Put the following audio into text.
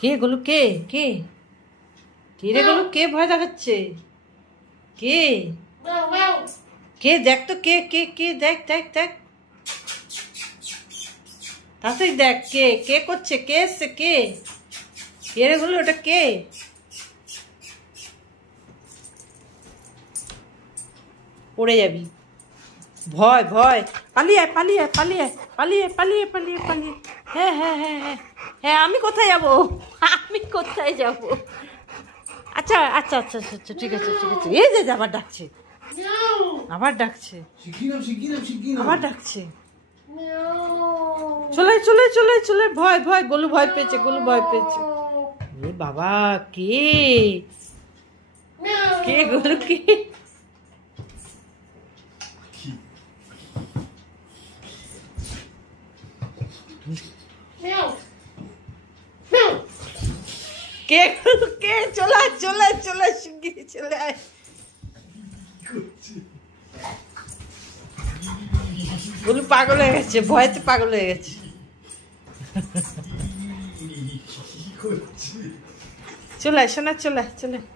কে গোলু? কে কে কে রে গোলু? কে ভয় দেখাচ্ছে? কে কে? দেখ তো কে কে কে? দেখ দেখ দেখ, তাড়াতাড়ি দেখ কে কে করছে, কে এসছে, কে কে রে গোলু? ওটা কে? পড়ে যাবি, ভয় ভয়, পালিয়ে আয় পালিয়ে আয় পালিয়ে আয় পালিয়ে পালিয়ে পালিয়ে পালিয়ে। হ্যাঁ হ্যাঁ হ্যাঁ হ্যাঁ হ্যাঁ, আমি কোথায় যাবো? আমি কোথায় যাবো? আচ্ছা আচ্ছা আচ্ছা আচ্ছা, ঠিক আছে ঠিক আছে। এই যে আবার ডাকছে, আবার ডাকছে, আবার ডাকছে। চলে চলে চলে চলে, ভয় ভয়, গোলু ভয় পেয়েছে, গোলু ভয় পেয়েছে। এ বাবা, কে কে গোলু? কে? কে কে? চলে আয় চলে আয় চলে আয়, শিগগিরি চলে আয়। গোলু পাগল হয়ে গেছে, ভয়তে পাগল হয়ে গেছে। চলে আয় সোনা, চলে আয় চলে আয়।